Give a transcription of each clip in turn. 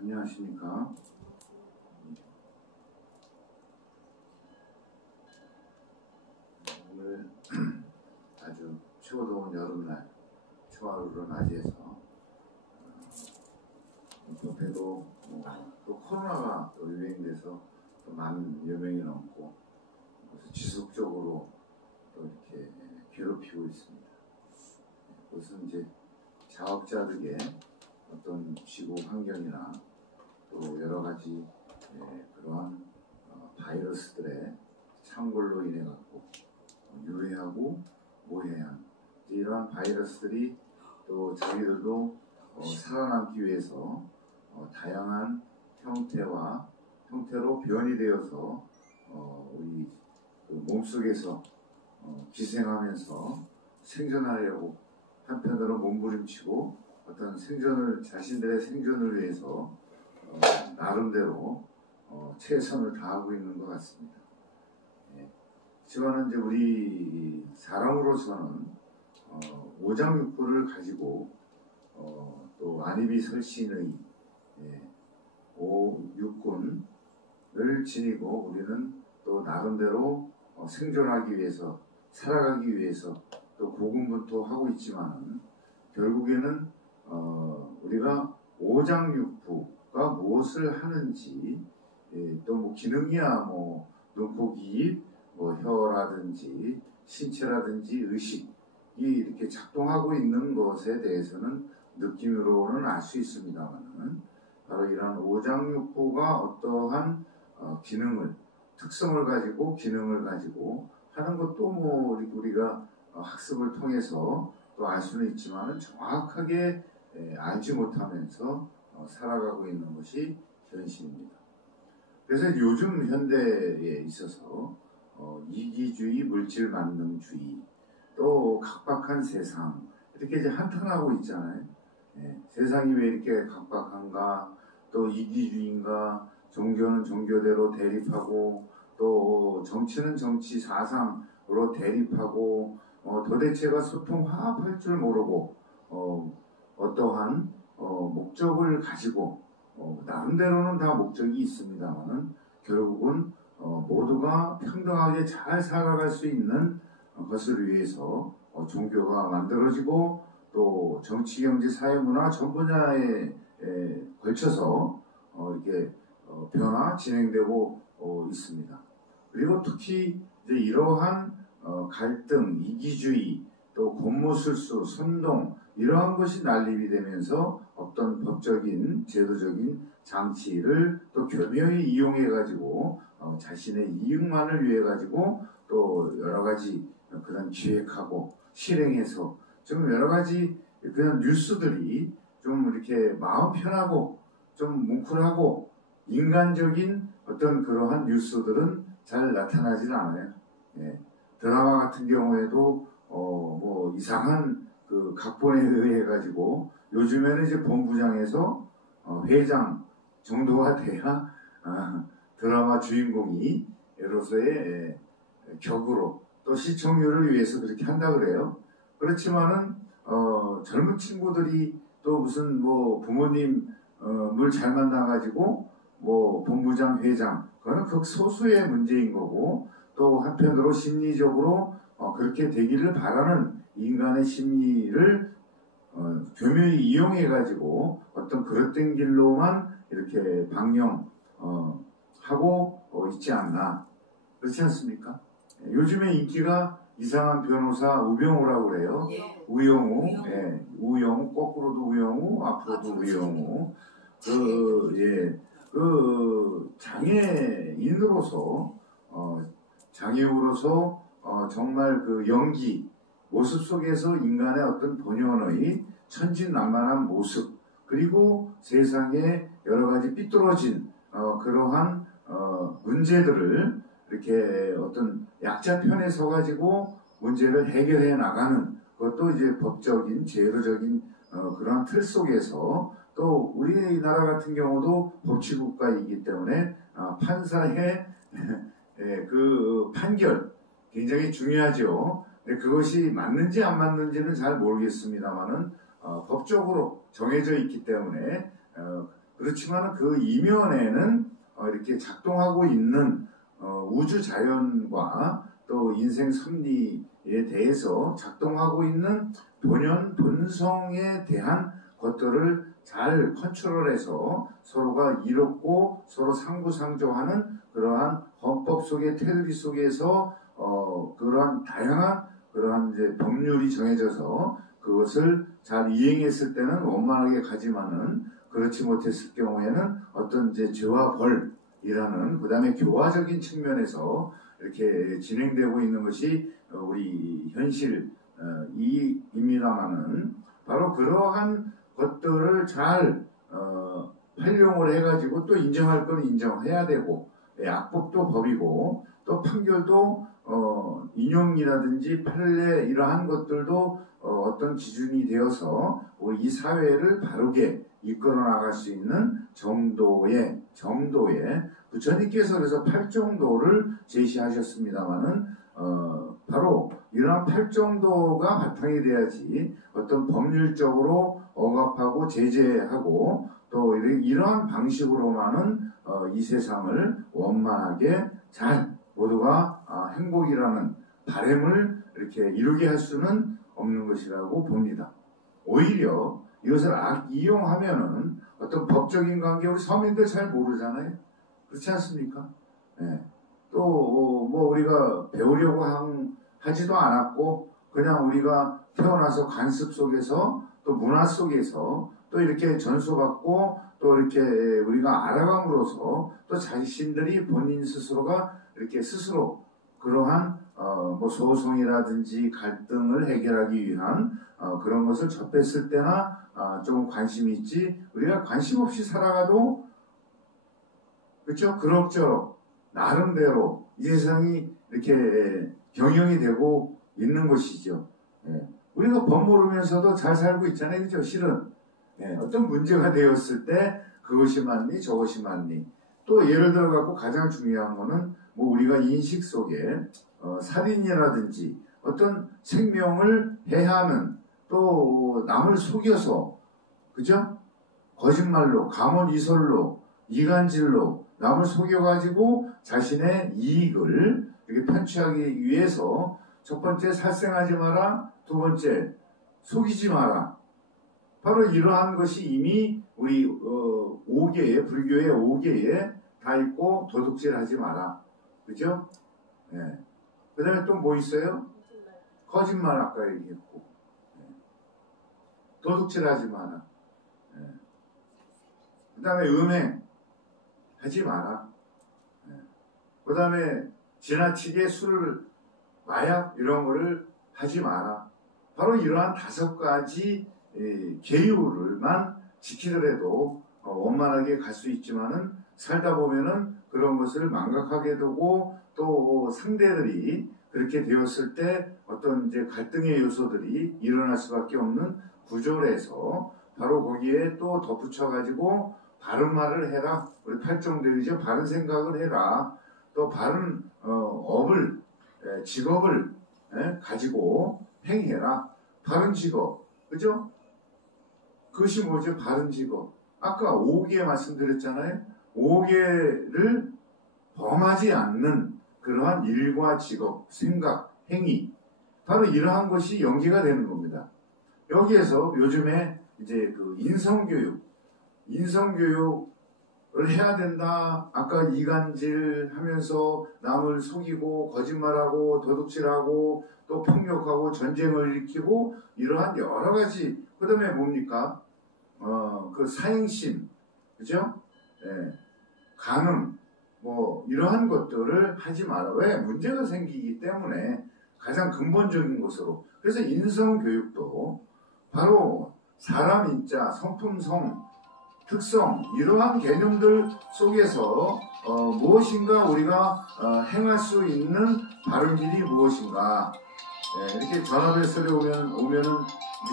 안녕하십니까. 오늘 아주 최고 더운 여름날 초하루를 맞이해서 옆에도 또 코로나가 또 유행돼서 또 10,000여 명이 넘고 그래서 지속적으로 또 이렇게 괴롭히고 있습니다. 그것은 이제 자업자득의 어떤 지구 환경이나 또 여러 가지 그러한 바이러스들의 창궐로 인해 갖고 유해하고 모해한 이러한 바이러스들이 또 자기들도 살아남기 위해서 다양한 형태로 변이 되어서 우리 그 몸속에서 기생하면서 생존하려고 한편으로 몸부림치고 어떤 자신들의 생존을 위해서 나름대로 최선을 다하고 있는 것 같습니다. 하지만 이제 우리 사람으로서는 오장육부를 가지고 또 안이비설신의 오육군을 지니고 우리는 또 나름대로 생존하기 위해서 살아가기 위해서 또 고군분투하고 있지만 결국에는 우리가 오장육부가 무엇을 하는지 또 뭐 기능이야 뭐 눈, 코, 귀, 입, 뭐 혀라든지 신체라든지 의식이 이렇게 작동하고 있는 것에 대해서는 느낌으로는 알 수 있습니다만 바로 이러한 오장육부가 어떠한 특성을 가지고 기능을 가지고 하는 것도 뭐 우리가 학습을 통해서 또 알 수는 있지만 정확하게 알지 못하면서 살아가고 있는 것이 현실입니다. 그래서 요즘 현대에 있어서 이기주의, 물질 만능주의, 또 각박한 세상 이렇게 이제 한탄하고 있잖아요. 세상이 왜 이렇게 각박한가? 또 이기주의인가? 종교는 종교대로 대립하고 또 정치는 정치 사상으로 대립하고 도대체가 소통 화합할 줄 모르고 어떠한 목적을 가지고 나름대로는 다 목적이 있습니다만 결국은 모두가 평등하게 잘 살아갈 수 있는 것을 위해서 종교가 만들어지고 또 정치, 경제, 사회, 문화 전 분야에 걸쳐서 이렇게 진행되고 있습니다. 그리고 특히 이제 이러한 갈등, 이기주의, 또 권모술수, 선동 이러한 것이 난립이 되면서 어떤 법적인, 제도적인 장치를 또 교묘히 이용해 가지고 자신의 이익만을 위해 가지고 또 여러 가지 그런 기획하고 실행해서 좀 여러 가지 그런 뉴스들이 좀 이렇게 마음 편하고 좀 뭉클하고 인간적인 어떤 그러한 뉴스들은 잘 나타나질 않아요. 드라마 같은 경우에도 뭐 이상한 그 각본에 의해 가지고 요즘에는 이제 본부장에서 회장 정도가 돼야 드라마 주인공이 예로서의 격으로 또 시청률을 위해서 그렇게 한다 그래요. 그렇지만은 젊은 친구들이 또 무슨 뭐 부모님을 잘 만나가지고 뭐 본부장 회장 그거는 극소수의 문제인 거고 또 한편으로 심리적으로 그렇게 되기를 바라는 인간의 심리를 교묘히 이용해 가지고 어떤 그릇된 길로만 이렇게 방영하고 있지 않나 그렇지 않습니까? 요즘에 인기가 이상한 변호사 우병우라고 그래요. 우영우, 우영우 거꾸로도 우영우, 앞으로도 우영우. 장애우로서 정말 그 연기 모습 속에서 인간의 어떤 본연의 천진난만한 모습 그리고 세상에 여러 가지 삐뚤어진 그러한 문제들을 이렇게 어떤 약자 편에 서가지고 문제를 해결해 나가는 그것도 이제 법적인 제도적인 그러한 틀 속에서 또 우리나라 같은 경우도 법치국가이기 때문에 판사의 그 판결 굉장히 중요하죠. 근데 그것이 맞는지 안 맞는지는 잘 모르겠습니다만은 법적으로 정해져 있기 때문에 그렇지만 그 이면에는 이렇게 작동하고 있는 우주 자연과 또 인생 섭리에 대해서 작동하고 있는 본연 본성에 대한 것들을 잘 컨트롤해서 서로가 이롭고 서로 상부상조하는 그러한 헌법 속의 테두리 속에서 그러한 다양한 그러한 이제 법률이 정해져서 그것을 잘 이행했을 때는 원만하게 가지만은 그렇지 못했을 경우에는 어떤 이제 죄와 벌이라는 그다음에 교화적인 측면에서 이렇게 진행되고 있는 것이 우리 현실입니다만은 바로 그러한 것들을 잘 활용을 해가지고 또 인정할 건 인정해야 되고 악법도 법이고 또 판결도 인용이라든지 판례 이러한 것들도 어떤 기준이 되어서 우리 이 사회를 바르게 이끌어 나갈 수 있는 정도의 부처님께서 그래서 8정도를 제시하셨습니다마는 바로 이러한 8정도가 바탕이 돼야지 어떤 법률적으로 억압하고 제재하고 또 이러한 방식으로만은 이 세상을 원만하게 잘 모두가 행복이라는 바람을 이렇게 이루게 할 수는 없는 것이라고 봅니다. 오히려 이것을 이용하면은 어떤 법적인 관계 우리 서민들 잘 모르잖아요. 그렇지 않습니까? 네. 또 뭐 우리가 배우려고 하지도 않았고 그냥 우리가 태어나서 관습 속에서 또 문화 속에서 또 이렇게 전수받고 또 이렇게 우리가 알아감으로써 또 자신들이 본인 스스로가 이렇게 스스로 그러한 뭐 소송이라든지 갈등을 해결하기 위한 그런 것을 접했을 때나 조금 관심이 있지 우리가 관심 없이 살아가도 그렇죠? 그럭저럭 나름대로 이 세상이 이렇게 경영이 되고 있는 것이죠. 예. 우리가 법 모르면서도 잘 살고 있잖아요. 그죠? 실은 예. 어떤 문제가 되었을 때 그것이 맞니 저것이 맞니 또 예를 들어 갖고 가장 중요한 거는 뭐 우리가 인식 속에 살인이라든지 어떤 생명을 해하는 또 남을 속여서 그죠? 거짓말로 가문이설로 이간질로 남을 속여가지고 자신의 이익을 이렇게 편취하기 위해서 첫 번째 살생하지 마라, 두 번째 속이지 마라. 바로 이러한 것이 이미 우리 5개의 불교의 5개에 다 있고 도둑질하지 마라. 그죠? 네. 그 다음에 또 뭐 있어요? 거짓말 아까 얘기했고 네. 도둑질하지 마라. 네. 그 다음에 음행 하지 마라. 네. 그 다음에 지나치게 술을 마약 이런 거를 하지 마라. 바로 이러한 5가지 계율을만 지키더라도 원만하게 갈 수 있지만은 살다 보면은 그런 것을 망각하게 되고 또 상대들이 그렇게 되었을 때 어떤 이제 갈등의 요소들이 일어날 수밖에 없는 구조에서 바로 거기에 또 덧붙여가지고 바른 말을 해라. 우리 8정도이죠. 바른 생각을 해라. 또 바른 직업을 가지고 행해라. 바른 직업. 그죠? 그것이 뭐죠? 바른 직업. 아까 5개 말씀드렸잖아요. 5개를 범하지 않는 그러한 일과 직업, 생각, 행위. 바로 이러한 것이 연계가 되는 겁니다. 여기에서 요즘에 이제 그 인성교육을 해야 된다. 아까 이간질 하면서 남을 속이고 거짓말하고 도둑질하고 또 폭력하고 전쟁을 일으키고 이러한 여러 가지. 그 다음에 뭡니까? 그 사행심, 그죠? 예. 간음, 뭐 이러한 것들을 하지 마라. 왜? 문제가 생기기 때문에 가장 근본적인 것으로. 그래서 인성교육도 바로 사람 인자, 성품성, 특성 이러한 개념들 속에서 무엇인가 우리가 행할 수 있는 바른 길이 무엇인가. 예, 이렇게 전화벨소리 오면은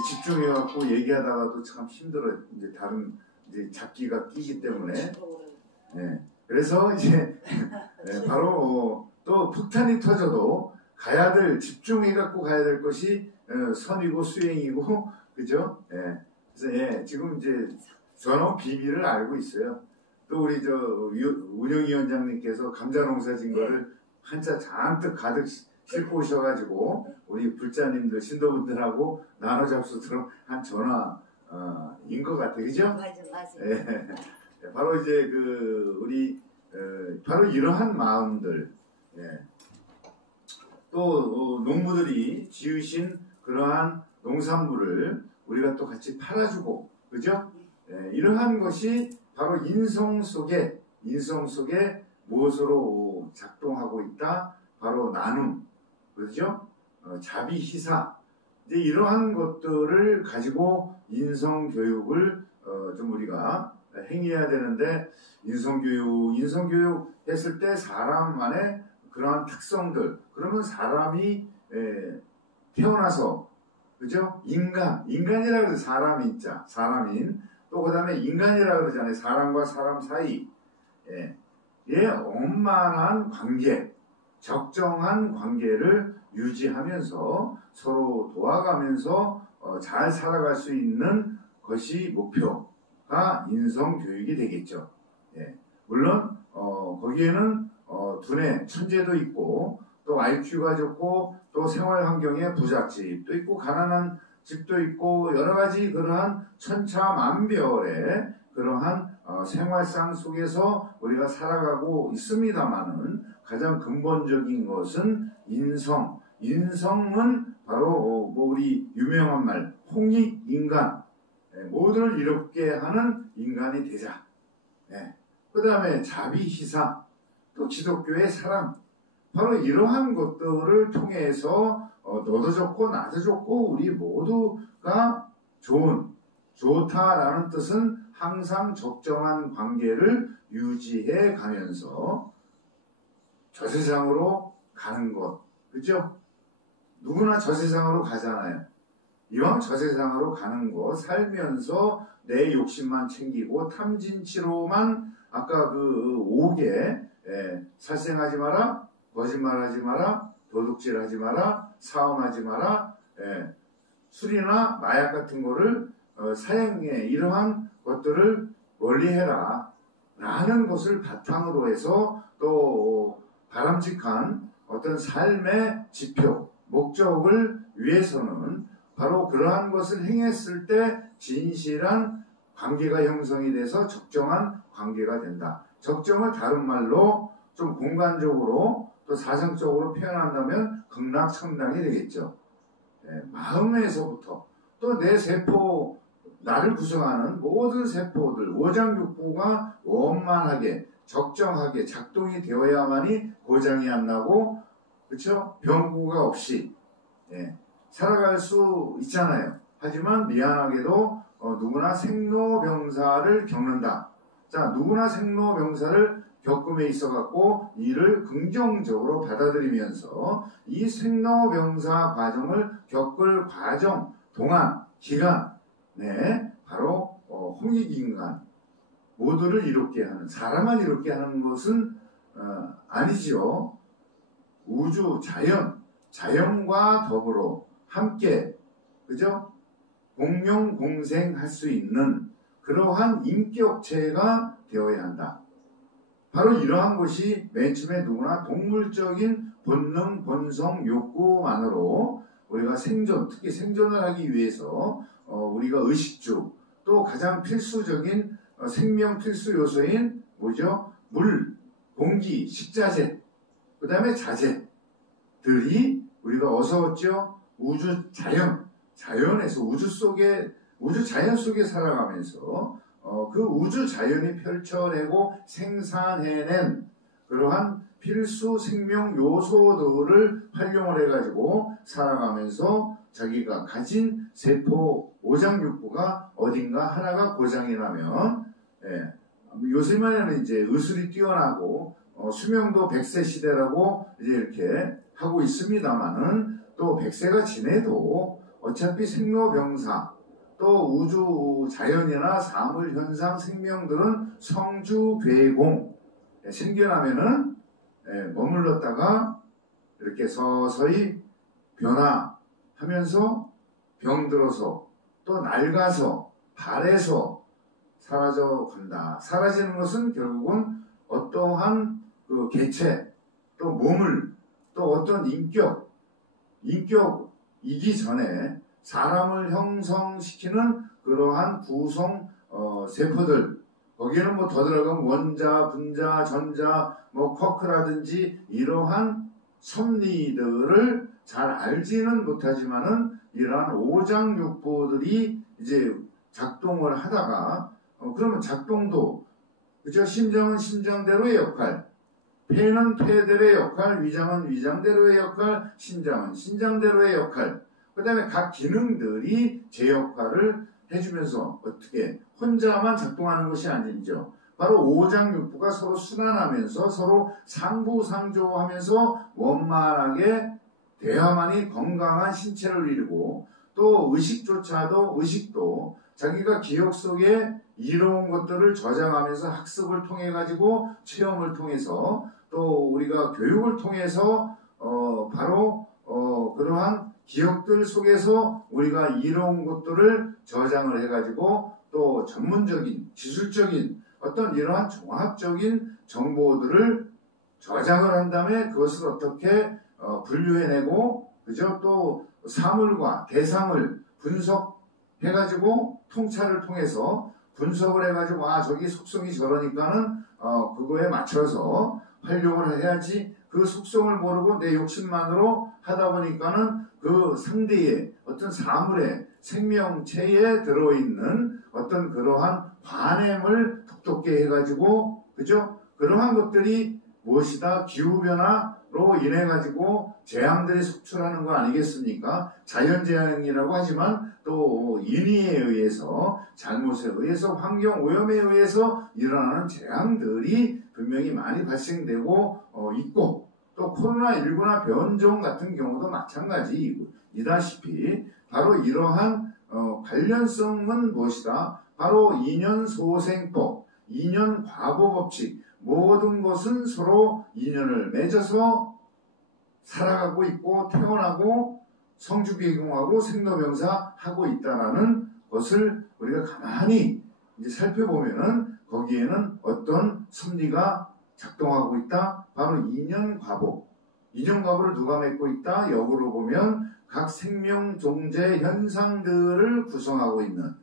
집중해갖고 얘기하다가도 참 힘들어요. 이제 다른 이제 잡기가 끼기 때문에. 예, 그래서 이제 바로 또 폭탄이 터져도 집중해갖고 가야 될 것이 선이고 수행이고, 그죠? 예, 그래서 지금 이제 저는 비밀을 알고 있어요. 또 우리 저 운영위원장님께서 감자 농사 진 거를 한자 잔뜩 가득 싣고 오셔가지고 우리 불자님들 신도분들하고 나눠 잡수도록 한 전화인 것 같아요, 그죠? 맞아. 예. 바로 이제 우리 바로 이러한 마음들, 예. 또 농부들이 지으신 그러한 농산물을 우리가 또 같이 팔아주고, 그죠? 예. 이러한 것이 바로 인성 속에 무엇으로 작동하고 있다? 바로 나눔, 그죠? 자비희사. 이제 이러한 것들을 가지고 인성교육을 좀 우리가 행해야 되는데, 인성교육 했을 때 사람만의 그러한 특성들, 그러면 사람이 태어나서, 그죠? 인간이라고 해서 사람인자, 사람인, 또 그 다음에 인간이라고 그러잖아요. 사람과 사람 사이. 원만한 관계, 적정한 관계를 유지하면서 서로 도와가면서 잘 살아갈 수 있는 것이 목표가 인성교육이 되겠죠. 물론 거기에는 두뇌, 천재도 있고 또 IQ가 좋고 또 생활 환경에 부잣집도 있고 가난한 집도 있고 여러 가지 그러한 천차만별의 그러한 생활상 속에서 우리가 살아가고 있습니다만은 가장 근본적인 것은 인성은 바로 우리 유명한 말 홍익인간, 모두를 이롭게 하는 인간이 되자. 그 다음에 자비희사, 또 기독교의 사랑, 바로 이러한 것들을 통해서 너도 좋고 나도 좋고 우리 모두가 좋다라는 뜻은 항상 적정한 관계를 유지해 가면서 저 세상으로 가는 것, 그죠? 누구나 저 세상으로 가잖아요. 이왕 저 세상으로 가는 거 살면서 내 욕심만 챙기고 탐진치로만 아까 그 5개 살생하지 마라, 거짓말하지 마라, 도둑질하지 마라, 사음하지 마라, 술이나 마약 같은 거를 사행해 이러한 것들을 멀리해라 라는 것을 바탕으로 해서 또 바람직한 어떤 삶의 지표, 목적을 위해서는 바로 그러한 것을 행했을 때 진실한 관계가 형성이 돼서 적정한 관계가 된다. 적정을 다른 말로 좀 공간적으로 또 사상적으로 표현한다면 극락천당이 되겠죠. 마음에서부터 또 내 세포, 나를 구성하는 모든 세포들, 오장육부가 원만하게 적정하게 작동이 되어야만이 고장이 안 나고, 그렇죠? 병구가 없이 살아갈 수 있잖아요. 하지만 미안하게도 누구나 생로병사를 겪는다. 자, 누구나 생로병사를 겪음에 있어갖고 이를 긍정적으로 받아들이면서 이 생로병사 과정을 겪을 과정, 동안, 기간, 바로 홍익인간, 모두를 이롭게 하는, 사람만 이롭게 하는 것은 아니지요. 우주, 자연과 더불어 함께, 그죠? 공명공생할 수 있는 그러한 인격체가 되어야 한다. 바로 이러한 것이 맨 처음에 누구나 동물적인 본능, 본성, 욕구만으로 우리가 특히 생존을 하기 위해서 우리가 의식주, 또 가장 필수적인 생명 필수 요소인 뭐죠? 물, 공기, 식자재, 그 다음에 자재들이 우리가 어서 얻죠? 우주 자연에서 우주 자연 속에 살아가면서 그 우주 자연이 펼쳐내고 생산해낸 그러한 필수 생명 요소들을 활용을 해가지고 살아가면서 자기가 가진 세포 오장육부가 어딘가 하나가 고장이 나면 요즘에는 이제 의술이 뛰어나고 수명도 100세 시대라고 이제 이렇게 하고 있습니다만은 또 100세가 지내도 어차피 생로병사 또 우주 자연이나 사물 현상 생명들은 성주괴공 생겨나면은 머물렀다가 이렇게 서서히 변화하면서 병들어서 또 낡아서 발해서 사라져 간다. 사라지는 것은 결국은 어떠한 그 개체, 또 몸을, 또 어떤 인격이기 전에 사람을 형성시키는 그러한 구성 세포들, 거기에는 뭐 더 들어가면 원자, 분자, 전자, 뭐 쿼크라든지 이러한 섭리들을 잘 알지는 못하지만은 이러한 오장육부들이 이제 작동을 하다가 그러면 작동도 그죠? 심장은 심장대로의 역할, 폐는 폐대로의 역할, 위장은 위장대로의 역할, 신장은 신장대로의 역할. 그 다음에 각 기능들이 제 역할을 해주면서 어떻게 혼자만 작동하는 것이 아니죠. 바로 오장육부가 서로 순환하면서 서로 상부상조하면서 원만하게 대화만이 건강한 신체를 이루고 또 의식도 자기가 기억 속에 이로운 것들을 저장하면서 학습을 통해 가지고 체험을 통해서 또 우리가 교육을 통해서 바로 그러한 기억들 속에서 우리가 이로운 것들을 저장을 해가지고 또 전문적인 기술적인 어떤 이러한 종합적인 정보들을 저장을 한 다음에 그것을 어떻게 분류해내고 그죠? 또 사물과 대상을 분석해가지고 통찰을 통해서 분석을 해가지고 저기 속성이 저러니까는 그거에 맞춰서 활용을 해야지 그 속성을 모르고 내 욕심만으로 하다 보니까는 그 상대의 어떤 사물의 생명체에 들어있는 어떤 그러한 관행을 톡톡히 해가지고 그죠? 그러한 것들이 무엇이다? 기후변화로 인해가지고 재앙들이 속출하는 거 아니겠습니까? 자연재앙이라고 하지만 또 인위에 의해서 잘못에 의해서 환경오염에 의해서 일어나는 재앙들이 분명히 많이 발생되고 있고 또 코로나19나 변종 같은 경우도 마찬가지이다시피 바로 이러한 관련성은 무엇이다? 바로 인연소생법, 인연과보법칙 모든 것은 서로 인연을 맺어서 살아가고 있고 태어나고 성주개공하고 생로병사하고 있다라는 것을 우리가 가만히 이제 살펴보면은 거기에는 어떤 섭리가 작동하고 있다. 바로 인연과보. 인연과보를 누가 맺고 있다? 역으로 보면 각 생명종재 현상들을 구성하고 있는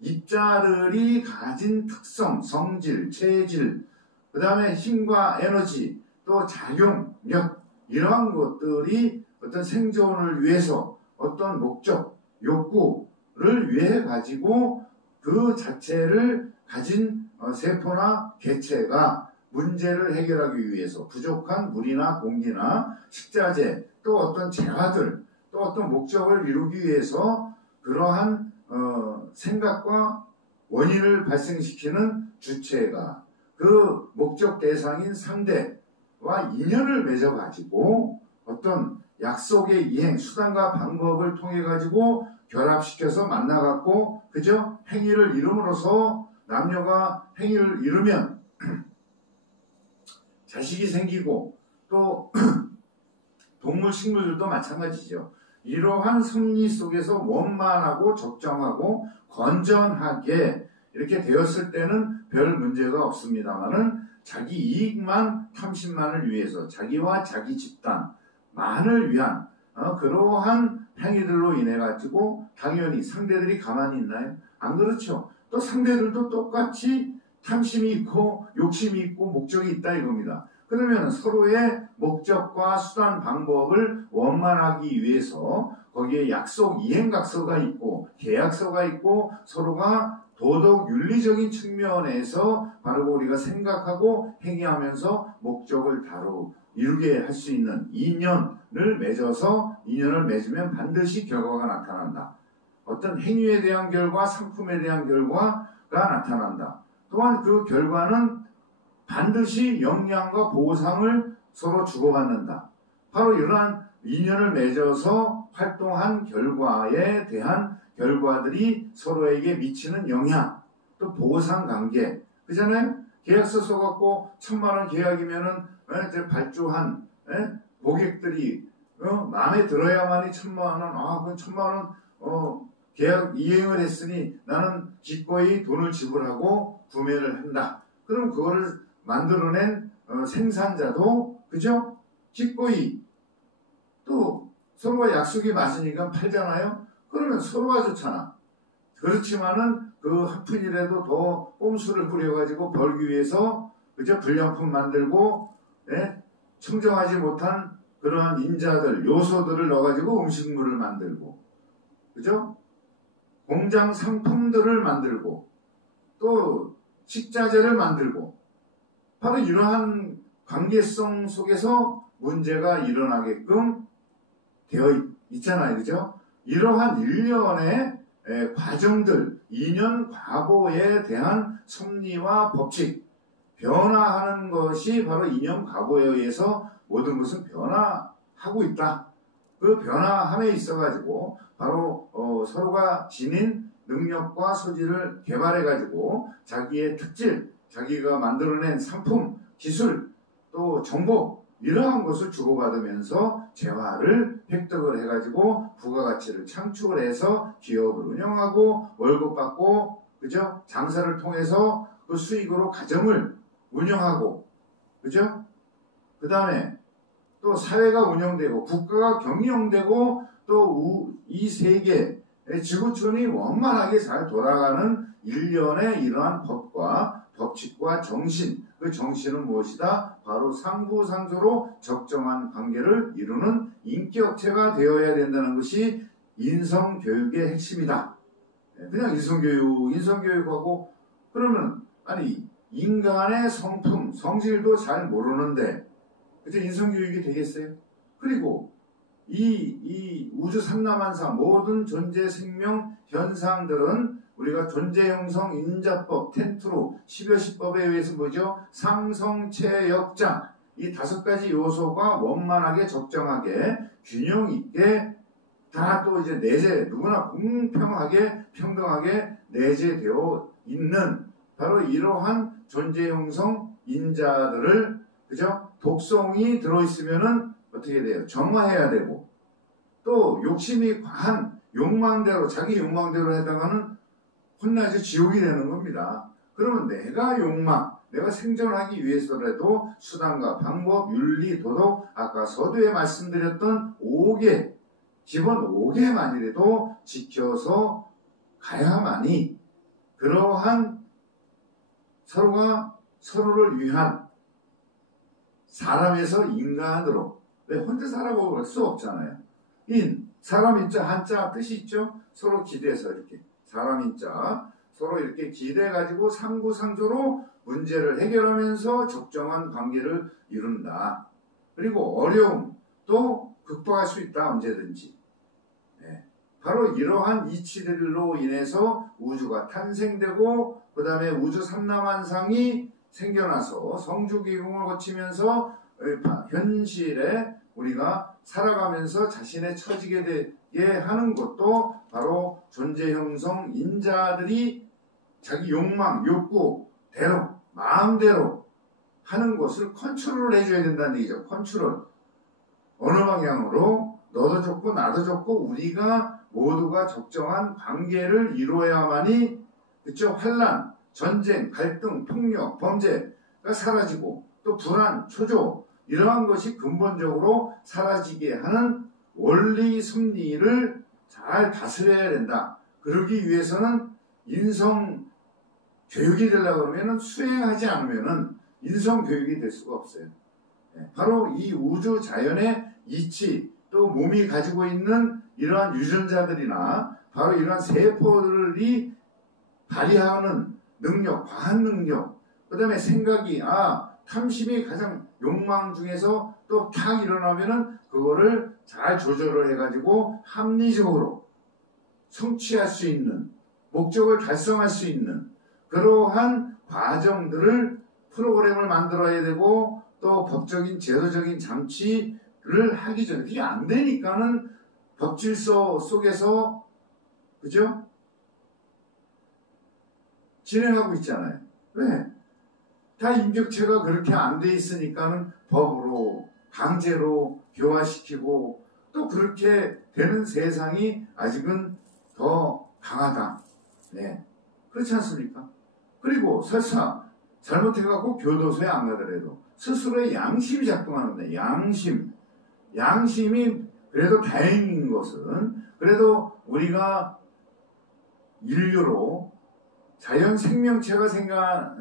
입자들이 가진 특성, 성질, 체질, 그 다음에 힘과 에너지, 또 작용력 이러한 것들이 어떤 생존을 위해서 어떤 목적, 욕구를 위해 가지고 그 자체를 가진 세포나 개체가 문제를 해결하기 위해서 부족한 물이나 공기나 식자재 또 어떤 재화들 또 어떤 목적을 이루기 위해서 그러한 생각과 원인을 발생시키는 주체가 그 목적 대상인 상대와 인연을 맺어가지고 어떤 약속의 이행, 수단과 방법을 통해가지고 결합시켜서 만나갖고 그죠? 행위를 이룸으로써 남녀가 행위를 이루면 자식이 생기고 또 동물, 식물들도 마찬가지죠. 이러한 섭리 속에서 원만하고 적정하고 건전하게 이렇게 되었을 때는 별 문제가 없습니다만은 자기 이익만 탐심만을 위해서 자기와 자기 집단만을 위한 그러한 행위들로 인해 가지고 당연히 상대들이 가만히 있나요? 안 그렇죠. 또 상대들도 똑같이 탐심이 있고 욕심이 있고 목적이 있다 이겁니다. 그러면 서로의 목적과 수단 방법을 원만하기 위해서 거기에 약속 이행각서가 있고 계약서가 있고 서로가 도덕 윤리적인 측면에서 바로 우리가 생각하고 행위하면서 목적을 이루게 할 수 있는 인연을 맺어서 인연을 맺으면 반드시 결과가 나타난다. 어떤 행위에 대한 결과, 상품에 대한 결과가 나타난다. 또한 그 결과는 반드시 영향과 보상을 서로 주고받는다. 바로 이러한 인연을 맺어서 활동한 결과에 대한 결과들이 서로에게 미치는 영향, 또 보상관계. 그잖아요? 계약서 써갖고 1,000만 원 계약이면은 발주한 고객들이 마음에 들어야만이 1,000만 원, 그건 1,000만 원 계약 이행을 했으니 나는 기꺼이 돈을 지불하고 구매를 한다. 그럼 그거를 만들어낸 생산자도 그죠? 기꺼이 또 서로가 약속이 맞으니까 팔잖아요. 그러면 서로가 좋잖아. 그렇지만은 그 한 푼이라도 더 꼼수를 뿌려가지고 벌기 위해서 그죠? 불량품 만들고 예? 청정하지 못한 그러한 인자들, 요소들을 넣어가지고 음식물을 만들고 그죠? 공장 상품들을 만들고 또 식자재를 만들고 바로 이러한 관계성 속에서 문제가 일어나게끔 되어 있잖아요. 그죠? 이러한 일련의 과정들, 2년 과보에 대한 섭리와 법칙, 변화하는 것이 바로 2년 과보에 의해서 모든 것은 변화하고 있다. 그 변화함에 있어가지고 바로 서로가 지닌 능력과 소질을 개발해가지고 자기의 특질, 자기가 만들어낸 상품, 기술, 또 정보 이러한 것을 주고받으면서 재화를 획득을 해가지고 부가가치를 창출을 해서 기업을 운영하고 월급 받고 그죠? 장사를 통해서 그 수익으로 가정을 운영하고 그죠? 그 다음에 또 사회가 운영되고 국가가 경영되고 또 이 세계 지구촌이 원만하게 잘 돌아가는 일련의 이러한 법과 법칙과 정신, 그 정신은 무엇이다? 바로 상부상조로 적정한 관계를 이루는 인격체가 되어야 된다는 것이 인성교육의 핵심이다. 그냥 인성교육하고 그러면 아니 인간의 성품, 성질도 잘 모르는데 그죠? 인성교육이 되겠어요? 그리고 이 우주 삼라만상 모든 존재 생명 현상들은 우리가 존재형성 인자법 텐트로 10여시법에 의해서 뭐죠? 상성체역장 이 5가지 요소가 원만하게 적정하게 균형 있게 다 또 이제 내재 누구나 공평하게 평등하게 내재되어 있는 바로 이러한 존재형성 인자들을 그죠? 독성이 들어있으면은 어떻게 돼요? 정화해야 되고 또 욕심이 과한 욕망대로 자기 욕망대로 하다가는 혼나지 지옥이 되는 겁니다. 그러면 내가 내가 생존하기 위해서라도 수단과 방법, 윤리, 도덕 아까 서두에 말씀드렸던 5개 기본 5개만이라도 지켜서 가야만이 그러한 서로가 서로를 위한 사람에서 인간으로 왜 혼자 살아보고 할 수 없잖아요. 사람 인자 한자 뜻이 있죠. 서로 기대서 이렇게 사람 인자 서로 이렇게 기대가지고 상부상조로 문제를 해결하면서 적정한 관계를 이룬다. 그리고 어려움도 극복할 수 있다. 언제든지. 네. 바로 이러한 이치들로 인해서 우주가 탄생되고 그 다음에 우주 삼라만상이 생겨나서 성주기공을 거치면서 현실에 우리가 살아가면서 자신의 처지게 되게 하는 것도 바로 존재형성 인자들이 자기 욕망, 욕구대로 마음대로 하는 것을 컨트롤 해줘야 된다는 얘기죠. 컨트롤. 어느 방향으로 너도 좋고 나도 좋고 우리가 모두가 적정한 관계를 이루어야만이 그쵸? 환란, 전쟁, 갈등, 폭력, 범죄가 사라지고 또 불안, 초조 이러한 것이 근본적으로 사라지게 하는 원리 섭리를 잘 다스려야 된다. 그러기 위해서는 인성 교육이 되려고 그러면 수행하지 않으면 인성 교육이 될 수가 없어요. 바로 이 우주 자연의 이치 또 몸이 가지고 있는 이러한 유전자들이나 바로 이러한 세포들이 발휘하는 능력, 과한 능력, 그 다음에 생각이 탐심이 가장 욕망 중에서 또 탁 일어나면은 그거를 잘 조절을 해가지고 합리적으로 성취할 수 있는 목적을 달성할 수 있는 그러한 과정들을 프로그램을 만들어야 되고 또 법적인 제도적인 장치를 하기 전에 그게 안 되니까는 법질서 속에서 그죠? 진행하고 있잖아요. 왜? 다 인격체가 그렇게 안 돼 있으니까는 법으로 강제로 교화시키고 또 그렇게 되는 세상이 아직은 더 강하다. 네. 그렇지 않습니까? 그리고 설사 잘못해갖고 교도소에 안 가더라도 스스로의 양심이 작동하는데 양심이 그래도 다행인 것은 그래도 우리가 인류로 자연 생명체가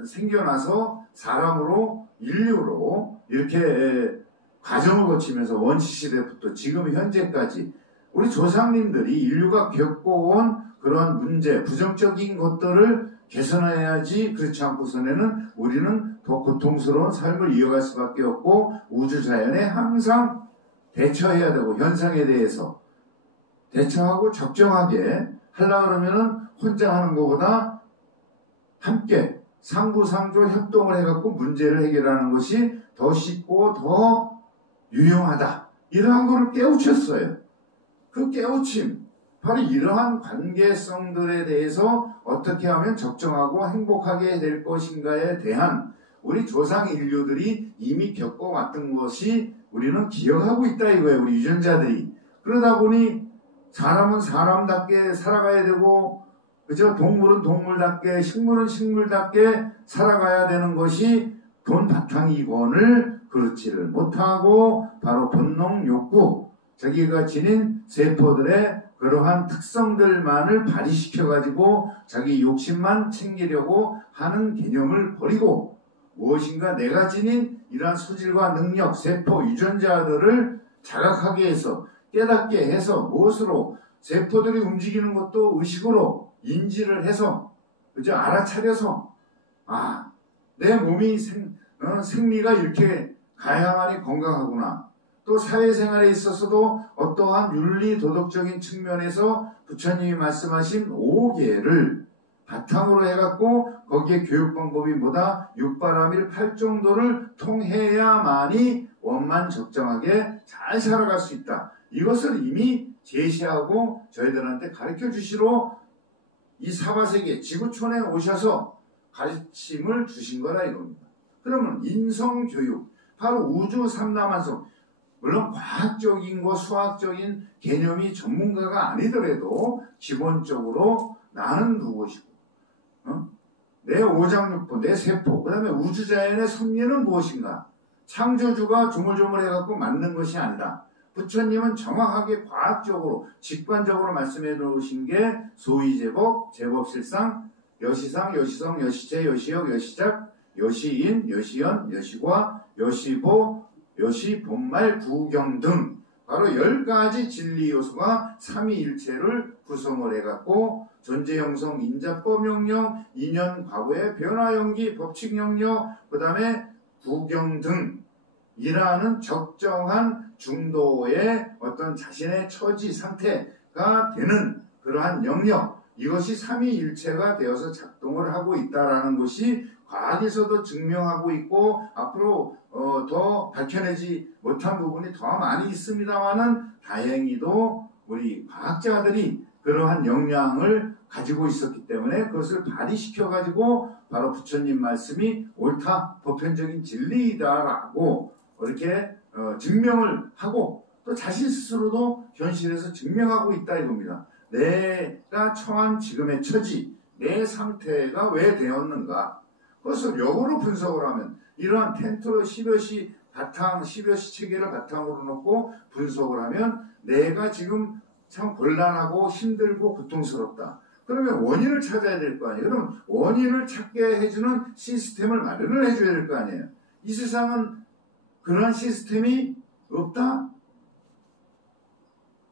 생겨나서 사람으로 인류로 이렇게 과정을 거치면서 원시시대부터 지금 현재까지 우리 조상님들이 인류가 겪어온 그런 문제, 부정적인 것들을 개선해야지 그렇지 않고서는 우리는 더 고통스러운 삶을 이어갈 수밖에 없고 우주자연에 항상 대처해야 되고 현상에 대해서 대처하고 적정하게 하려고 그러면은 혼자 하는 것보다 함께 상부상조 협동을 해갖고 문제를 해결하는 것이 더 쉽고 더 유용하다. 이러한 것을 깨우쳤어요. 그 깨우침, 바로 이러한 관계성들에 대해서 어떻게 하면 적정하고 행복하게 될 것인가에 대한 우리 조상 인류들이 이미 겪어왔던 것이 우리는 기억하고 있다 이거예요. 우리 유전자들이. 그러다 보니 사람은 사람답게 살아가야 되고 그죠? 동물은 동물답게 식물은 식물답게 살아가야 되는 것이 돈 바탕이건을 그렇지를 못하고 바로 본능 욕구 자기가 지닌 세포들의 그러한 특성들만을 발휘시켜가지고 자기 욕심만 챙기려고 하는 개념을 버리고 무엇인가 내가 지닌 이러한 소질과 능력, 세포, 유전자들을 자각하게 해서 깨닫게 해서 무엇으로 세포들이 움직이는 것도 의식으로 인지를 해서 그죠? 알아차려서 내 몸이 생리가 이렇게 다양하니 건강하구나. 또 사회생활에 있어서도 어떠한 윤리 도덕적인 측면에서 부처님이 말씀하신 5개를 바탕으로 해갖고 거기에 교육 방법이 뭐다? 육바라밀 8정도를 통해야만이 원만 적정하게 잘 살아갈 수 있다. 이것을 이미 제시하고 저희들한테 가르쳐 주시러 이 사바세계 지구촌에 오셔서 가르침을 주신 거라 이겁니다. 그러면 인성교육, 바로 우주 삼라만성, 물론 과학적인 거 수학적인 개념이 전문가가 아니더라도 기본적으로 나는 누구시고 내 오장육부, 내 세포, 그 다음에 우주자연의 섭리는 무엇인가. 창조주가 조물조물 해갖고 만든 것이 아니라 부처님은 정확하게 과학적으로 직관적으로 말씀해 놓으신 게 소위제법, 제법실상, 여시상, 여시성, 여시제, 여시역, 여시작, 여시인, 여시연, 여시과, 여시보, 여시본말, 구경 등 바로 10가지 진리 요소가 삼위일체를 구성을 해갖고 존재형성, 인자법 명령, 인연, 과거의 변화 연기, 법칙 영역, 그 다음에 구경 등이라는 적정한 중도의 어떤 자신의 처지 상태가 되는 그러한 영역, 이것이 삼위일체가 되어서 작동을 하고 있다는 것이 과학에서도 증명하고 있고 앞으로 더 밝혀내지 못한 부분이 더 많이 있습니다만은 다행히도 우리 과학자들이 그러한 역량을 가지고 있었기 때문에 그것을 발휘시켜가지고 바로 부처님 말씀이 옳다, 보편적인 진리이다라고 이렇게 증명을 하고 또 자신 스스로도 현실에서 증명하고 있다 이겁니다. 내가 처한 지금의 처지, 내 상태가 왜 되었는가, 그것을 역으로 분석을 하면 이러한 텐트로 10여시 바탕, 10여시 체계를 바탕으로 놓고 분석을 하면 내가 지금 참 곤란하고 힘들고 고통스럽다. 그러면 원인을 찾아야 될 거 아니에요. 그럼 원인을 찾게 해주는 시스템을 마련을 해줘야 될 거 아니에요. 이 세상은 그러한 시스템이 없다?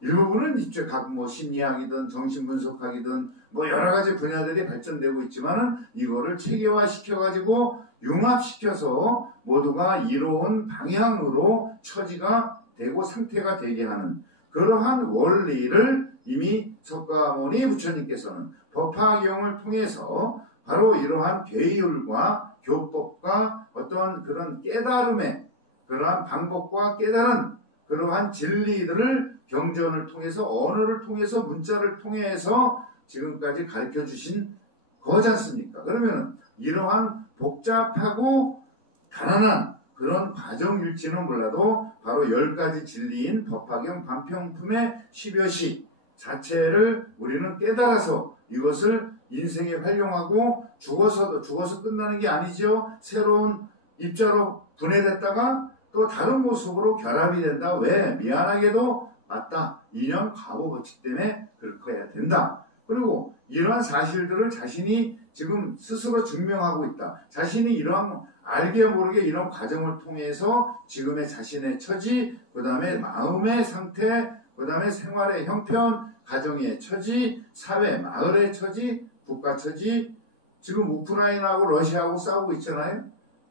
일부분은 있죠. 각 심리학이든 정신분석학이든 여러 가지 분야들이 발전되고 있지만은 이거를 체계화 시켜가지고 융합시켜서 모두가 이로운 방향으로 처지가 되고 상태가 되게 하는 그러한 원리를 이미 석가모니 부처님께서는 법화경을 통해서 바로 이러한 계율과 교법과 어떠한 그런 깨달음의 그러한 방법과 깨달은 그러한 진리들을 경전을 통해서 언어를 통해서 문자를 통해서 지금까지 가르쳐 주신 거지 않습니까? 그러면 이러한 복잡하고 가난한 그런 과정일지는 몰라도 바로 10가지 진리인 법화경 반평품의 10여시 자체를 우리는 깨달아서 이것을 인생에 활용하고 죽어서 끝나는 게 아니죠. 새로운 입자로 분해됐다가 또 다른 모습으로 결합이 된다. 왜? 미안하게도 맞다. 인연 과거 법칙 때문에 그렇게 된다. 그리고 이러한 사실들을 자신이 지금 스스로 증명하고 있다. 자신이 이러한 알게 모르게 이런 과정을 통해서 지금의 자신의 처지, 그 다음에 마음의 상태, 그 다음에 생활의 형편, 가정의 처지, 사회, 마을의 처지, 국가 처지, 지금 우크라이나하고 러시아하고 싸우고 있잖아요.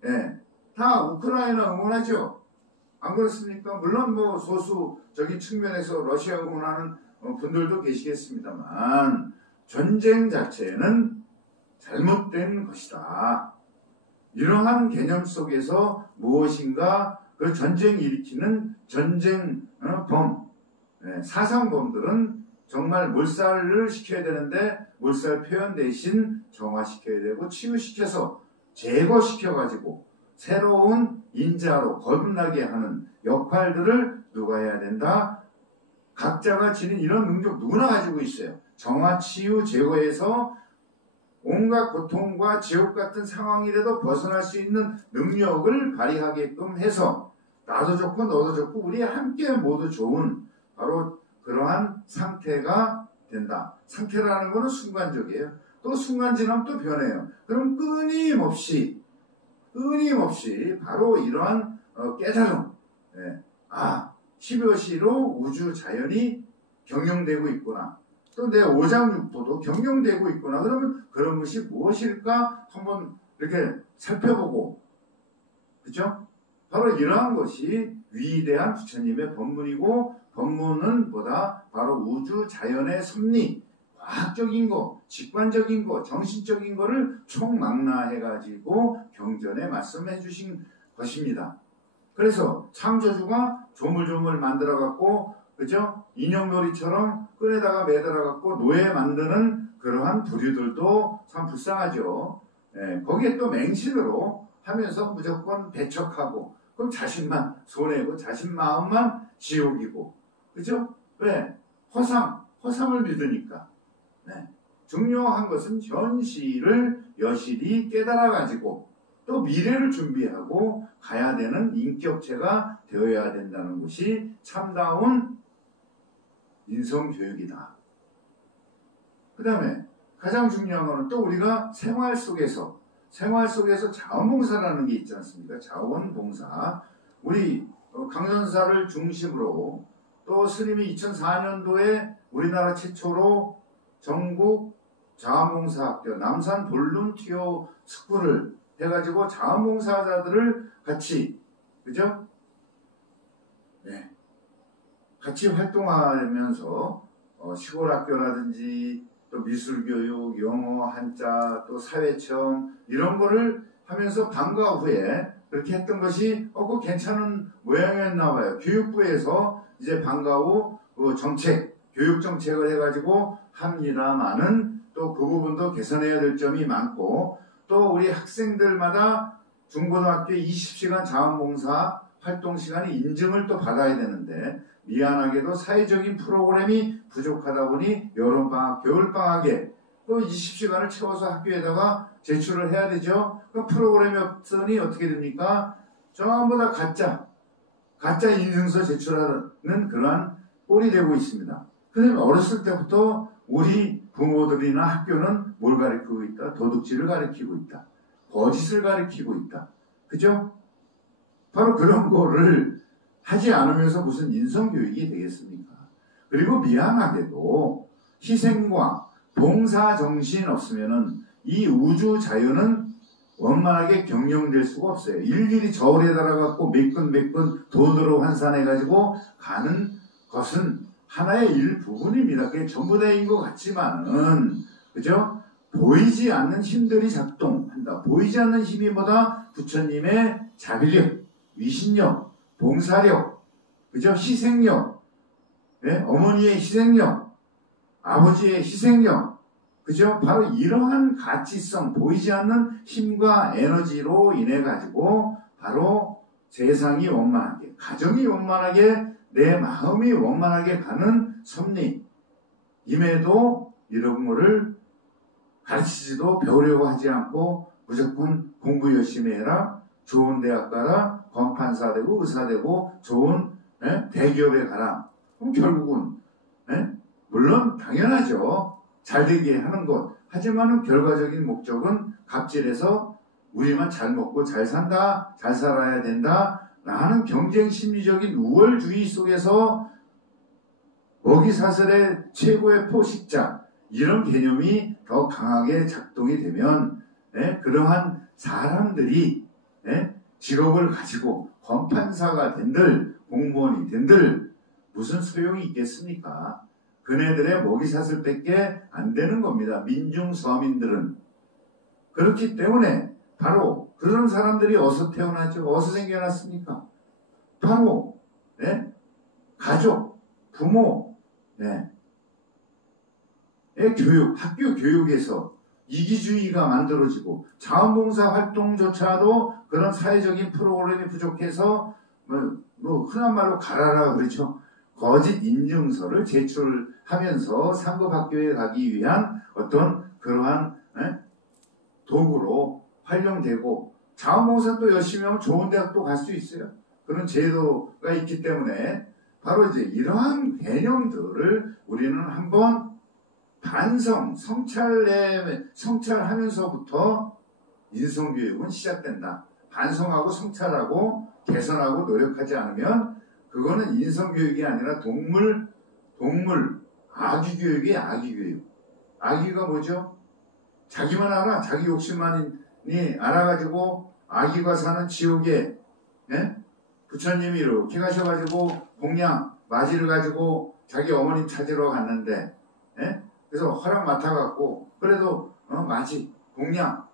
예, 다 우크라이나 응원하죠. 안 그렇습니까? 물론 뭐 소수적인 측면에서 러시아 응원하는 분들도 계시겠습니다만 전쟁 자체는 잘못된 것이다. 이러한 개념 속에서 무엇인가 그 전쟁 일으키는 전쟁범, 사상범들은 정말 몰살을 시켜야 되는데 몰살 표현 대신 정화시켜야 되고 치유시켜서 제거시켜가지고 새로운 인자로 거듭나게 하는 역할들을 누가 해야 된다? 각자가 지닌 이런 능력 누구나 가지고 있어요. 정화, 치유, 제거에서 온갖 고통과 지옥 같은 상황이라도 벗어날 수 있는 능력을 발휘하게끔 해서 나도 좋고 너도 좋고 우리 함께 모두 좋은 바로 그러한 상태가 된다. 상태라는 것은 순간적이에요. 또 순간 지나면 또 변해요. 그럼 끊임없이 바로 이러한 깨달음, 시벼시로 우주 자연이 경영되고 있구나. 또 내 오장육부도 경영되고 있구나. 그러면 그런 것이 무엇일까 한번 이렇게 살펴보고, 그죠? 바로 이러한 것이 위대한 부처님의 법문이고, 법문은 뭐다? 바로 우주 자연의 섭리, 과학적인 거, 직관적인 거, 정신적인 거를 총망라해가지고 경전에 말씀해 주신 것입니다. 그래서 창조주가 조물조물 만들어갖고, 그죠? 인형놀이처럼 끈에다가 매달아갖고 노예 만드는 그러한 부류들도 참 불쌍하죠. 거기에 또 맹신으로 하면서 무조건 배척하고, 그럼 자신만 손해고, 자신 마음만 지옥이고, 그죠? 왜? 허상을 믿으니까. 중요한 것은 현실을 여실히 깨달아가지고 또 미래를 준비하고 가야 되는 인격체가 되어야 된다는 것이 참다운 인성교육이다. 그 다음에 가장 중요한 것은 또 우리가 생활 속에서 자원봉사라는 게 있지 않습니까? 자원봉사. 우리 강선사를 중심으로 또 스님이 2004년도에 우리나라 최초로 전국 자원봉사학교 남산 볼룬티어 스쿨을 해가지고 자원봉사자들을 같이, 그죠? 같이 활동하면서 시골 학교라든지 또 미술교육, 영어, 한자, 또 사회체험 이런 거를 하면서 방과 후에 그렇게 했던 것이 그거 괜찮은 모양이었나 봐요. 교육부에서 이제 방과 후 교육 정책을 해가지고 합니다만은 또 그 부분도 개선해야 될 점이 많고, 또 우리 학생들마다 중고등학교 20시간 자원봉사 활동 시간이 인증을 또 받아야 되는데 미안하게도 사회적인 프로그램이 부족하다 보니 여름방학, 겨울방학에 또 20시간을 채워서 학교에다가 제출을 해야 되죠. 그 프로그램이 없으니 어떻게 됩니까? 전부 다 가짜 인증서 제출하는 그러한 꼴이 되고 있습니다. 그러면 어렸을 때부터 우리 부모들이나 학교는 뭘 가르치고 있다? 도둑질을 가르치고 있다. 거짓을 가르치고 있다. 그죠? 바로 그런 거를 하지 않으면서 무슨 인성교육이 되겠습니까? 그리고 미안하게도 희생과 봉사정신 없으면은 이 우주 자연은 원만하게 경영될 수가 없어요. 일일이 저울에 달아갖고 몇 근 돈으로 환산해가지고 가는 것은 하나의 일부분입니다. 그게 전부 다인 것 같지만은, 그죠? 보이지 않는 힘들이 작동한다. 보이지 않는 힘이 뭐다? 부처님의 자비력, 위신력, 봉사력, 그죠? 희생력, 어머니의 희생력, 아버지의 희생력, 그죠? 바로 이러한 가치성, 보이지 않는 힘과 에너지로 인해 가지고 바로 세상이 원만하게, 가정이 원만하게, 내 마음이 원만하게 가는 섭리, 임해도 이런 거를 가르치지도 배우려고 하지 않고 무조건 공부 열심히 해라. 좋은 대학 가라. 검판사 되고 의사 되고 좋은 대기업에 가라. 그럼 결국은 물론 당연하죠. 잘 되게 하는 것. 하지만 결과적인 목적은 갑질해서 우리만 잘 먹고 잘 산다. 잘 살아야 된다. 라는 경쟁 심리적인 우월주의 속에서 먹이사슬의 최고의 포식자 이런 개념이 더 강하게 작동이 되면 그러한 사람들이 직업을 가지고 검판사가 된들 공무원이 된들 무슨 소용이 있겠습니까? 그네들의 먹이사슬밖에 안 되는 겁니다. 민중 서민들은. 그렇기 때문에 바로 그런 사람들이 어디서 태어나죠? 어디서 생겨났습니까? 바로 가족, 부모, 교육, 학교 교육에서 이기주의가 만들어지고 자원봉사 활동조차도 그런 사회적인 프로그램이 부족해서 뭐 흔한 말로 가라라 그렇죠. 거짓 인증서를 제출하면서 상급 학교에 가기 위한 어떤 그러한 도구로 활용되고 자원봉사 또 열심히 하면 좋은 대학도 갈 수 있어요. 그런 제도가 있기 때문에 바로 이제 이러한 개념들을 우리는 한번 반성, 성찰하면서부터 인성교육은 시작된다. 반성하고 성찰하고 개선하고 노력하지 않으면 그거는 인성교육이 아니라 동물, 아기교육이 아기교육. 아기가 뭐죠? 자기만 알아. 자기 욕심만이 알아가지고 아기가 사는 지옥에 부처님이 이렇게 가셔가지고 공양, 마지를 가지고 자기 어머니 찾으러 갔는데 그래서 허락 맡아갖고 그래도 마지, 공양,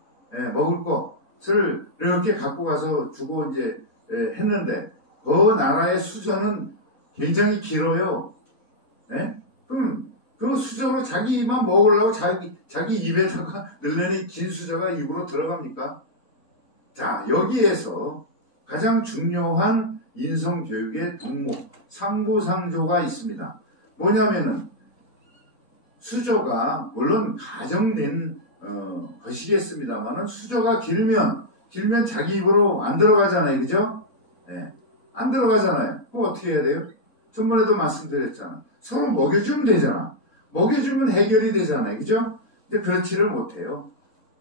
먹을 것을 이렇게 갖고 가서 주고 이제 했는데 그 나라의 수저는 굉장히 길어요. 그럼 그 수저로 자기 입만 먹으려고 자기 입에다가 늘려니 긴 수저가 입으로 들어갑니까? 자, 여기에서 가장 중요한 인성교육의 덕목, 상부상조가 있습니다. 뭐냐면은 수저가 물론 가정된 것이겠습니다만은 수저가 길면 자기 입으로 안 들어가잖아요. 그죠? 안 들어가잖아요. 그럼 어떻게 해야 돼요? 전번에도 말씀드렸잖아. 서로 먹여주면 되잖아. 먹여주면 해결이 되잖아요. 그죠? 근데 그렇지를 못해요.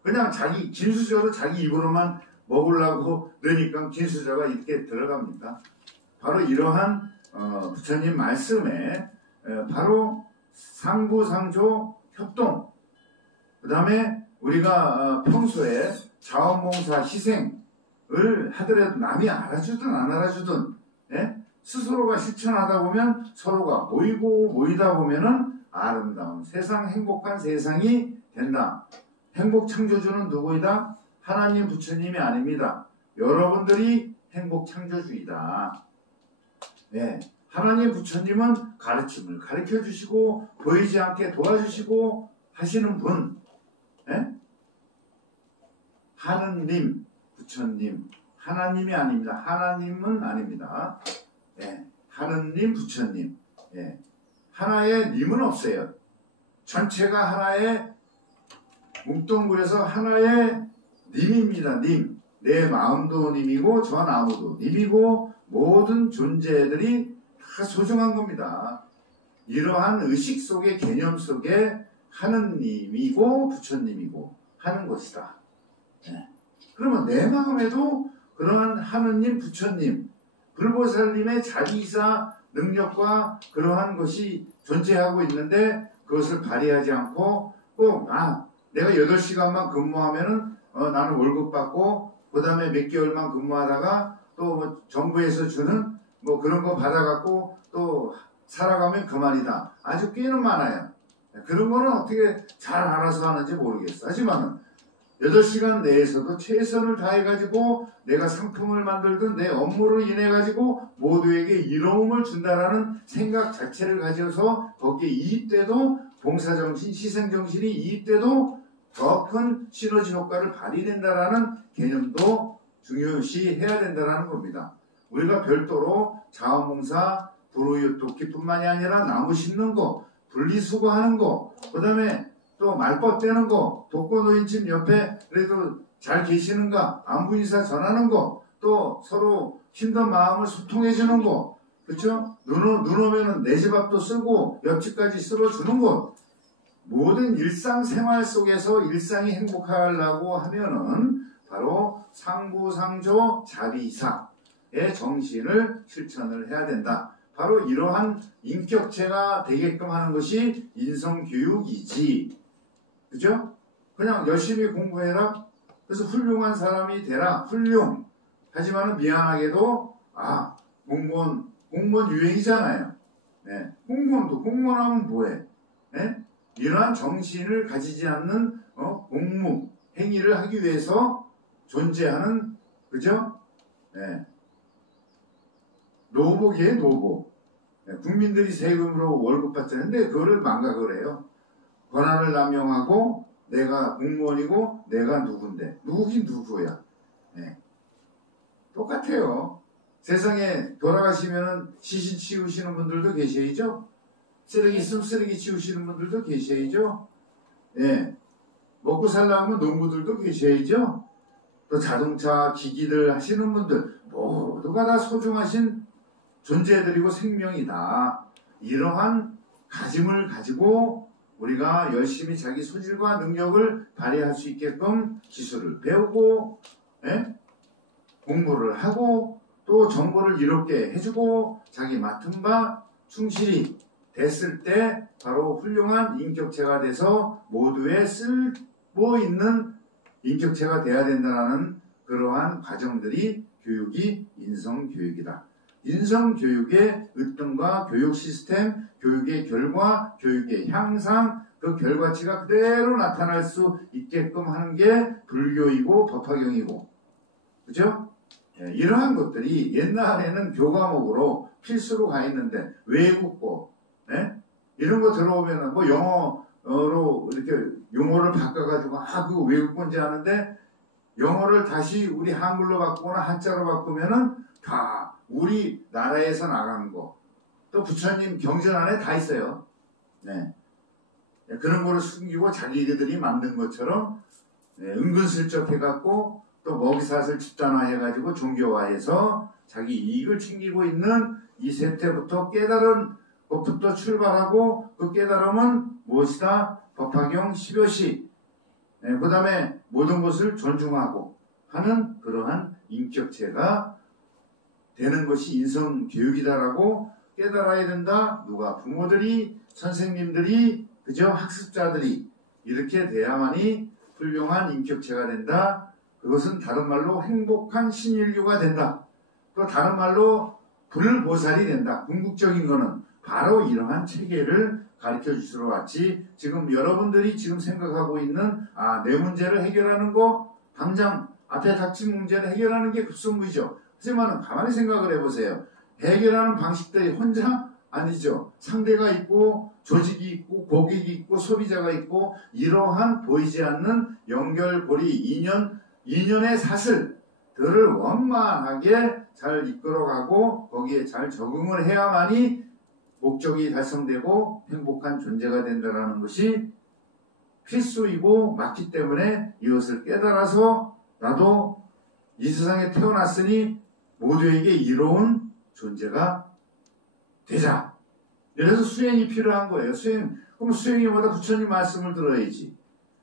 그냥 자기 긴 수저로 자기 입으로만 먹으려고 넣으니까 긴 수저가 이렇게 들어갑니다. 바로 이러한 부처님 말씀에 바로 상부상조 협동, 그 다음에 우리가 평소에 자원봉사 희생을 하더라도 남이 알아주든 안 알아주든 스스로가 실천하다 보면 서로가 모이다 보면은 아름다운 세상, 행복한 세상이 된다. 행복 창조주는 누구이다? 하나님 부처님이 아닙니다. 여러분들이 행복 창조주이다. 하나님 부처님은 가르침을 가르쳐 주시고 보이지 않게 도와주시고 하시는 분. 하느님 부처님, 하나님이 아닙니다. 하나님은 아닙니다. 하느님 부처님. 하나의 님은 없어요. 전체가 하나의 뭉뚱그려서 하나의 님입니다. 님. 내 마음도 님이고 저 나무도 님이고 모든 존재들이 다 소중한 겁니다. 이러한 의식 속의 개념 속에 하느님이고 부처님이고 하는 것이다. 그러면 내 마음에도 그러한 하느님, 부처님, 불보살님의 자기이사 능력과 그러한 것이 존재하고 있는데 그것을 발휘하지 않고 꼭 내가 8시간만 근무하면은 나는 월급 받고 그 다음에 몇 개월만 근무하다가 또 뭐 정부에서 주는 뭐 그런 거 받아갖고 또 살아가면 그만이다. 아주 꽤는 많아요. 그런 거는 어떻게 잘 알아서 하는지 모르겠어. 하지만은 8시간 내에서도 최선을 다해가지고 내가 상품을 만들든 내 업무로 인해가지고 모두에게 이로움을 준다라는 생각 자체를 가져서 거기에 이입돼도 봉사정신, 희생정신이 이입돼도 더 큰 시너지 효과를 발휘된다라는 개념도 중요시 해야 된다는 겁니다. 우리가 별도로 자원봉사, 불우이웃돕기뿐만이 아니라 나무 심는 거, 분리수거하는 거, 그 다음에 또 말벗 떼는 거, 독거노인집 옆에 그래도 잘 계시는가, 안부인사 전하는 거, 또 서로 힘든 마음을 소통해주는 거, 그쵸? 눈 오면은 내 집 앞도 쓰고 옆집까지 쓸어주는 것, 모든 일상생활 속에서 일상이 행복하려고 하면은 바로 상부상조 자비이사의 정신을 실천을 해야 된다. 바로 이러한 인격체가 되게끔 하는 것이 인성교육이지. 그죠? 그냥 열심히 공부해라. 그래서 훌륭한 사람이 되라. 훌륭. 하지만은 미안하게도 공무원 유행이잖아요. 네. 공무원하면 뭐해? 네? 이러한 정신을 가지지 않는 공무 행위를 하기 위해서 존재하는, 그죠? 네. 노복이에요, 노복. 네. 국민들이 세금으로 월급 받자는데 그거를 망각을 해요. 권한을 남용하고 내가 공무원이고 내가 누군데, 누구긴 누구야. 네. 똑같아요. 세상에 돌아가시면은 시신 치우시는 분들도 계셔야죠. 쓰레기 있으면 쓰레기 치우시는 분들도 계셔야죠. 예. 먹고 살려면 농부들도 계셔야죠. 또 자동차, 기기들 하시는 분들 모두가 다 소중하신 존재들이고 생명이다. 이러한 가짐을 가지고 우리가 열심히 자기 소질과 능력을 발휘할 수 있게끔 기술을 배우고, 예? 공부를 하고 또 정보를 이롭게 해주고 자기 맡은 바 충실히 됐을 때 바로 훌륭한 인격체가 돼서 모두의 쓸모 있는 인격체가 돼야 된다는 그러한 과정들이 교육이 인성교육이다. 인성교육의 으뜸과 교육 시스템, 교육의 결과, 교육의 향상, 그 결과치가 그대로 나타날 수 있게끔 하는 게 불교이고 법화경이고, 그죠? 이러한 것들이 옛날에는 교과목으로 필수로 가 있는데 외국고, 이런 거 들어오면은 뭐 영어로 이렇게 용어를 바꿔가지고 그 외국어인지 아는데 영어를 다시 우리 한글로 바꾸거나 한자로 바꾸면은 다 우리 나라에서 나간 거. 또 부처님 경전 안에 다 있어요. 네. 그런 거를 숨기고 자기들이 만든 것처럼 은근슬쩍 해갖고 또 먹이사슬 집단화해가지고 종교화해서 자기 이익을 챙기고 있는 이 세태부터 깨달은 것부터 출발하고 그 깨달음은 무엇이다? 법화경 10여시. 그 다음에 모든 것을 존중하고 하는 그러한 인격체가 되는 것이 인성교육이다라고 깨달아야 된다. 누가? 부모들이, 선생님들이, 그죠? 학습자들이 이렇게 돼야만이 훌륭한 인격체가 된다. 그것은 다른 말로 행복한 신인류가 된다. 또 다른 말로 불보살이 된다. 궁극적인 거는 바로 이러한 체계를 가르쳐 주시러 왔지. 지금 여러분들이 지금 생각하고 있는 내 문제를 해결하는 거 당장 앞에 닥친 문제를 해결하는 게 급선무이죠. 하지만 가만히 생각을 해보세요. 해결하는 방식들이 혼자 아니죠. 상대가 있고 조직이 있고 고객이 있고 소비자가 있고 이러한 보이지 않는 연결고리 인연의 사슬들을 원만하게 잘 이끌어가고 거기에 잘 적응을 해야만이 목적이 달성되고 행복한 존재가 된다는 것이 필수이고 맞기 때문에 이것을 깨달아서 나도 이 세상에 태어났으니 모두에게 이로운 존재가 되자. 그래서 수행이 필요한 거예요. 그럼 수행이 뭐다? 부처님 말씀을 들어야지.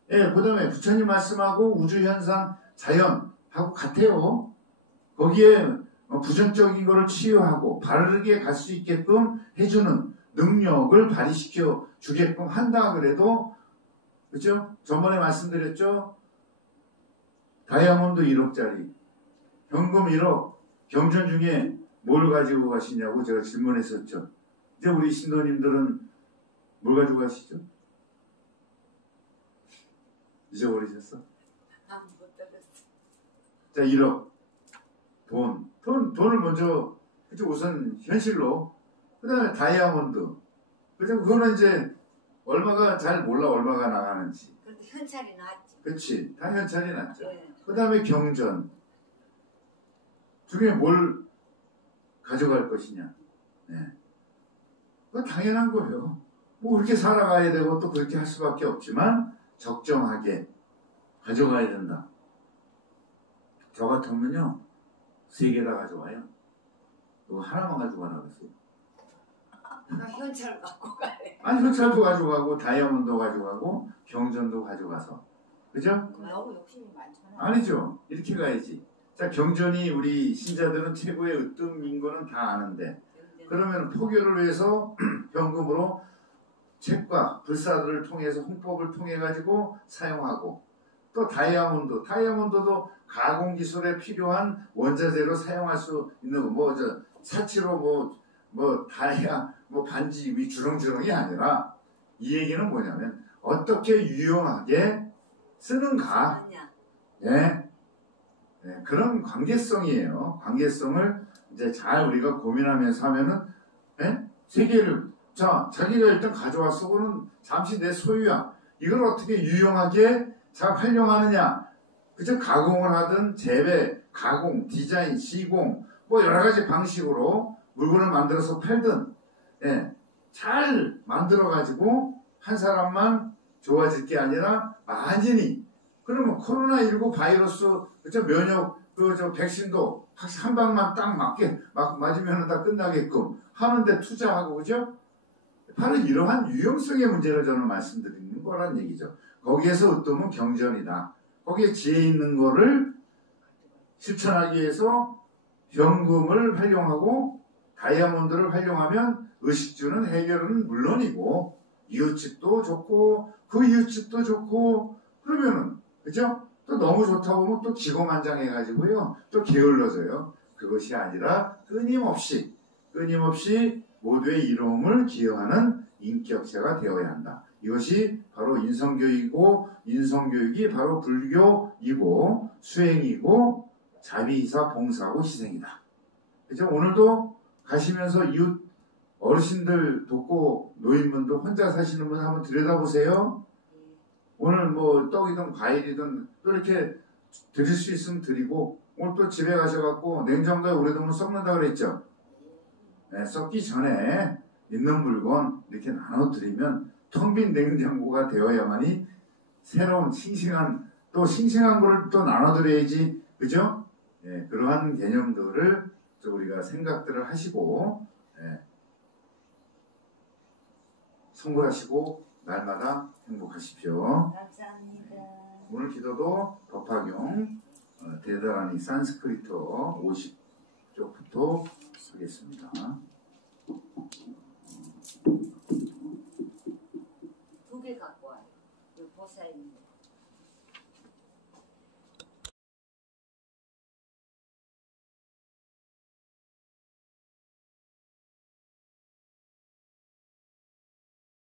그 다음에 부처님 말씀하고 우주현상, 자연하고 같아요. 거기에 부정적인 거를 치유하고 바르게 갈 수 있게끔 해주는 능력을 발휘시켜 주게끔 한다 그래도, 그렇죠? 전번에 말씀드렸죠? 다이아몬드 1억짜리, 현금 1억, 경전 중에 뭘 가지고 가시냐고 제가 질문했었죠. 이제 우리 신도님들은 뭘 가지고 가시죠? 잊어버리셨어? 못 들었어. 자, 1억. 돈을 먼저, 그쵸, 우선 현실로. 그 다음에 다이아몬드. 그죠? 그거는 이제 얼마가 잘 몰라, 얼마가 나가는지. 그래도 현찰이 나왔지. 그치. 다 현찰이 났죠. 네. 그 다음에 경전. 중에 뭘 가져갈 것이냐. 네. 그거 당연한 거예요. 뭐 그렇게 살아가야 되고 또 그렇게 할 수밖에 없지만 적정하게 가져가야 된다. 저 같으면요 3개 다 가져와요. 이거 하나만 가져가라 그랬어요. 현찰 갖고 가래. 아니 현찰도 가져가고 다이아몬드도 가져가고 경전도 가져가서 그죠? 너무 욕심이 많잖아. 아니죠. 이렇게 가야지. 자 경전이 우리 신자들은 최고의 으뜸인 거는 다 아는데 그러면 포교를 위해서 현금으로 책과 불사들을 통해서 홍법을 통해 가지고 사용하고 또 다이아몬드도 가공 기술에 필요한 원자재로 사용할 수 있는 뭐 저 사치로 뭐 다이아 뭐 반지 위 주렁주렁이 아니라 이 얘기는 뭐냐면 어떻게 유용하게 쓰는가. 예. 네, 그런 관계성이에요. 관계성을 이제 잘 우리가 고민하면서 하면은 예? 세계를 자기가 일단 가져왔어. 그는 잠시 내 소유야. 이걸 어떻게 유용하게 잘 활용하느냐. 그저 가공을 하든 재배, 가공, 디자인, 시공 뭐 여러 가지 방식으로 물건을 만들어서 팔든 예, 잘 만들어가지고 한 사람만 좋아질 게 아니라 만인이 그러면 코로나19 바이러스 그저 면역 저 백신도 한 방만 딱 맞으면 다 끝나게끔 하는데 투자하고 그죠? 바로 이러한 유용성의 문제를 저는 말씀드리는 거란 얘기죠. 거기에서 으뜸은 경전이다. 거기에 지혜 있는 거를 실천하기 위해서 현금을 활용하고 다이아몬드를 활용하면 의식주는 해결은 물론이고 이웃집도 좋고 그 이웃집도 좋고 그러면은 그죠? 또 너무 좋다 보면 또 기고만장해가지고요 또 게을러져요. 그것이 아니라 끊임없이 모두의 이로움을 기여하는 인격체가 되어야 한다. 이것이 바로 인성교육이고 인성교육이 바로 불교이고 수행이고 자비이사 봉사하고 희생이다. 그죠? 오늘도 가시면서 이웃 어르신들 돕고 노인분들 혼자 사시는 분 한번 들여다보세요. 오늘 뭐 떡이든 과일이든 또 이렇게 드릴 수 있으면 드리고 오늘 또 집에 가셔갖고 냉장고에 오래두면 썩는다 그랬죠. 네, 썩기 전에 있는 물건 이렇게 나눠드리면 텅 빈 냉장고가 되어야만이 새로운 싱싱한 거를 또 나눠드려야지 그죠? 네, 그러한 개념들을 우리가 생각들을 하시고 네, 성불하시고 날마다 행복하십시오. 감사합니다. 오늘 기도도 법화경 대단하니 산스크리트어 50쪽부터 하겠습니다. 2개 갖고 와요. 보살님.